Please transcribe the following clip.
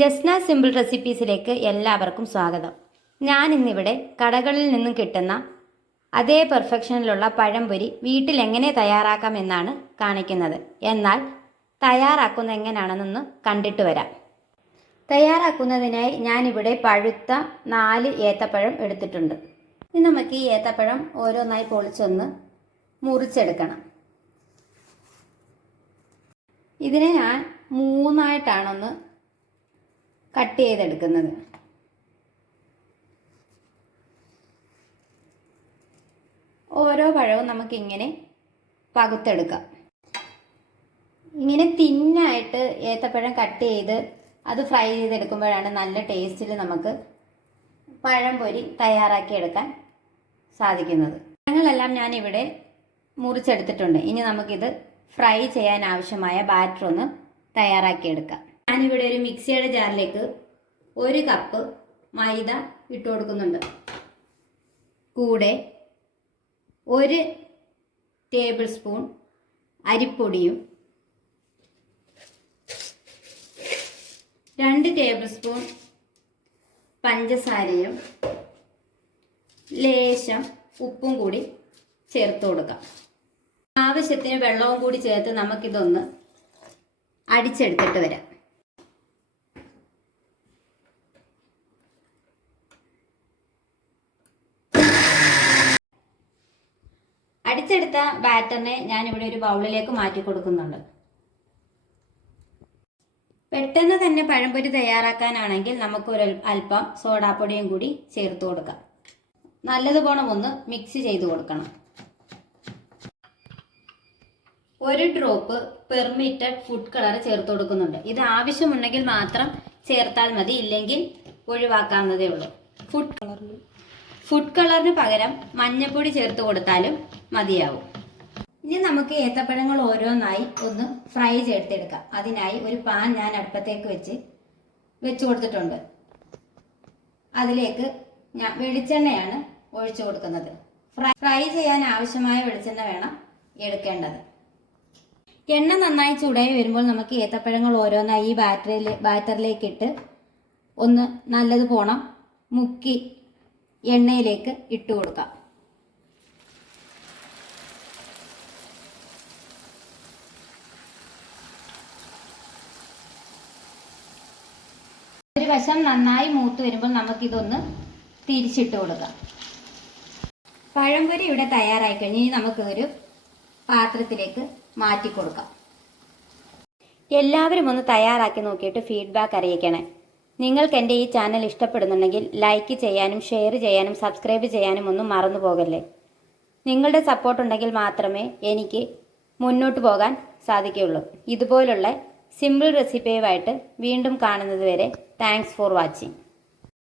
Jasna simple റെസിപ്പീസിലേക്ക് എല്ലാവർക്കും സ്വാഗതം. ഞാൻ ഇന്നിവിടെ കടകളിൽ നിന്നും കിട്ടുന്ന അതേ പെർഫെക്ഷനിലുള്ള പഴംപൊരി വീട്ടിൽ എങ്ങനെ തയ്യാറാക്കാമെന്നാണ് കാണിക്കുന്നത്. എന്നാൽ തയ്യാറാക്കുന്ന എങ്ങനെയാണെന്നൊന്ന് കണ്ടിട്ട് വരാം. തയ്യാറാക്കുന്നതിനായി ഞാനിവിടെ പഴുത്ത 4 ഏത്തപ്പഴം എടുത്തിട്ടുണ്ട്. ഇനി നമുക്ക് ഈ ഏത്തപ്പഴം ഓരോന്നായി പൊളിച്ചൊന്ന് മുറിച്ചെടുക്കണം. ഇതിനെ ഞാൻ 3ആയിട്ടാണൊന്ന് കട്ട് ചെയ്തെടുക്കുന്നത്. ഓരോ പഴവും നമുക്കിങ്ങനെ പകുത്തെടുക്കാം. ഇങ്ങനെ തിന്നായിട്ട് ഏത്തപ്പഴം കട്ട് ചെയ്ത് അത് ഫ്രൈ ചെയ്തെടുക്കുമ്പോഴാണ് നല്ല ടേസ്റ്റിൽ നമുക്ക് പഴംപൊരി തയ്യാറാക്കിയെടുക്കാൻ സാധിക്കുന്നത്. പഴങ്ങളെല്ലാം ഞാനിവിടെ മുറിച്ചെടുത്തിട്ടുണ്ട്. ഇനി നമുക്കിത് ഫ്രൈ ചെയ്യാൻ ആവശ്യമായ ബാറ്റർ ഒന്ന് തയ്യാറാക്കിയെടുക്കാം. ഞാനിവിടെ ഒരു മിക്സിയുടെ ജാറിലേക്ക് 1 കപ്പ് മൈദ ഇട്ട് കൊടുക്കുന്നുണ്ട്. കൂടെ 1 ടേബിൾ സ്പൂൺ അരിപ്പൊടിയും 2 ടേബിൾ സ്പൂൺ പഞ്ചസാരയും ലേശം ഉപ്പും കൂടി ചേർത്ത് കൊടുക്കാം. ആവശ്യത്തിന് വെള്ളവും കൂടി ചേർത്ത് നമുക്കിതൊന്ന് അടിച്ചെടുത്തിട്ട് വരാം. അടിച്ചെടുത്ത ബാറ്ററിനെ ഞാനിവിടെ ഒരു ബൗളിലേക്ക് മാറ്റി കൊടുക്കുന്നുണ്ട്. പെട്ടെന്ന് തന്നെ പഴംപൊരി തയ്യാറാക്കാനാണെങ്കിൽ നമുക്ക് ഒരു അല്പം സോഡാപ്പൊടിയും കൂടി ചേർത്ത് കൊടുക്കാം. നല്ലതുപോലെ ഒന്ന് മിക്സ് ചെയ്ത് കൊടുക്കണം. 1 ഡ്രോപ്പ് പെർമിറ്റഡ് ഫുഡ് കളർ ചേർത്ത് കൊടുക്കുന്നുണ്ട്. ഇത് ആവശ്യമുണ്ടെങ്കിൽ മാത്രം ചേർത്താൽ മതി, ഇല്ലെങ്കിൽ ഒഴിവാക്കാവുന്നതേ ഉള്ളൂ. ഫുഡ് കളറിന് പകരം മഞ്ഞൾപ്പൊടി ചേർത്ത് കൊടുത്താലും മതിയാവും. ഇനി നമുക്ക് ഏത്തപ്പഴങ്ങൾ ഓരോന്നായി ഒന്ന് ഫ്രൈ ചെയ്തെടുക്കാം. അതിനായി ഒരു പാൻ ഞാൻ അടുപ്പത്തേക്ക് വെച്ച് കൊടുത്തിട്ടുണ്ട്. അതിലേക്ക് ഞാൻ വെളിച്ചെണ്ണയാണ് ഒഴിച്ചു കൊടുക്കുന്നത്. ഫ്രൈ ചെയ്യാൻ ആവശ്യമായ വെളിച്ചെണ്ണ വേണം എടുക്കേണ്ടത്. എണ്ണ നന്നായി ചൂടായി വരുമ്പോൾ നമുക്ക് ഏത്തപ്പഴങ്ങൾ ഓരോന്നായി ഈ ബാറ്ററിലേക്ക് ഇട്ട് ഒന്ന് നല്ലതുപോലെ മുക്കി എണ്ണയിലേക്ക് ഇട്ട് കൊടുക്കാം. ഒരു വശം നന്നായി മൂത്ത് വരുമ്പോൾ നമുക്കിതൊന്ന് തിരിച്ചിട്ട് കൊടുക്കാം. പഴംപൊരി ഇവിടെ തയ്യാറായി കഴിഞ്ഞ് ഇനി നമുക്കൊരു പാത്രത്തിലേക്ക് മാറ്റി കൊടുക്കാം. എല്ലാവരും ഒന്ന് തയ്യാറാക്കി നോക്കിയിട്ട് ഫീഡ്ബാക്ക് അറിയിക്കണേ. നിങ്ങൾക്ക് എൻ്റെ ഈ ചാനൽ ഇഷ്ടപ്പെടുന്നുണ്ടെങ്കിൽ ലൈക്ക് ചെയ്യാനും ഷെയർ ചെയ്യാനും സബ്സ്ക്രൈബ് ചെയ്യാനും ഒന്നും മറന്നു പോകല്ലേ. നിങ്ങളുടെ സപ്പോർട്ട് ഉണ്ടെങ്കിൽ മാത്രമേ എനിക്ക് മുന്നോട്ട് പോകാൻ സാധിക്കുകയുള്ളൂ. ഇതുപോലുള്ള സിമ്പിൾ റെസിപ്പിയുമായിട്ട് വീണ്ടും കാണുന്നത് വരെ താങ്ക്സ് ഫോർ വാച്ചിങ്.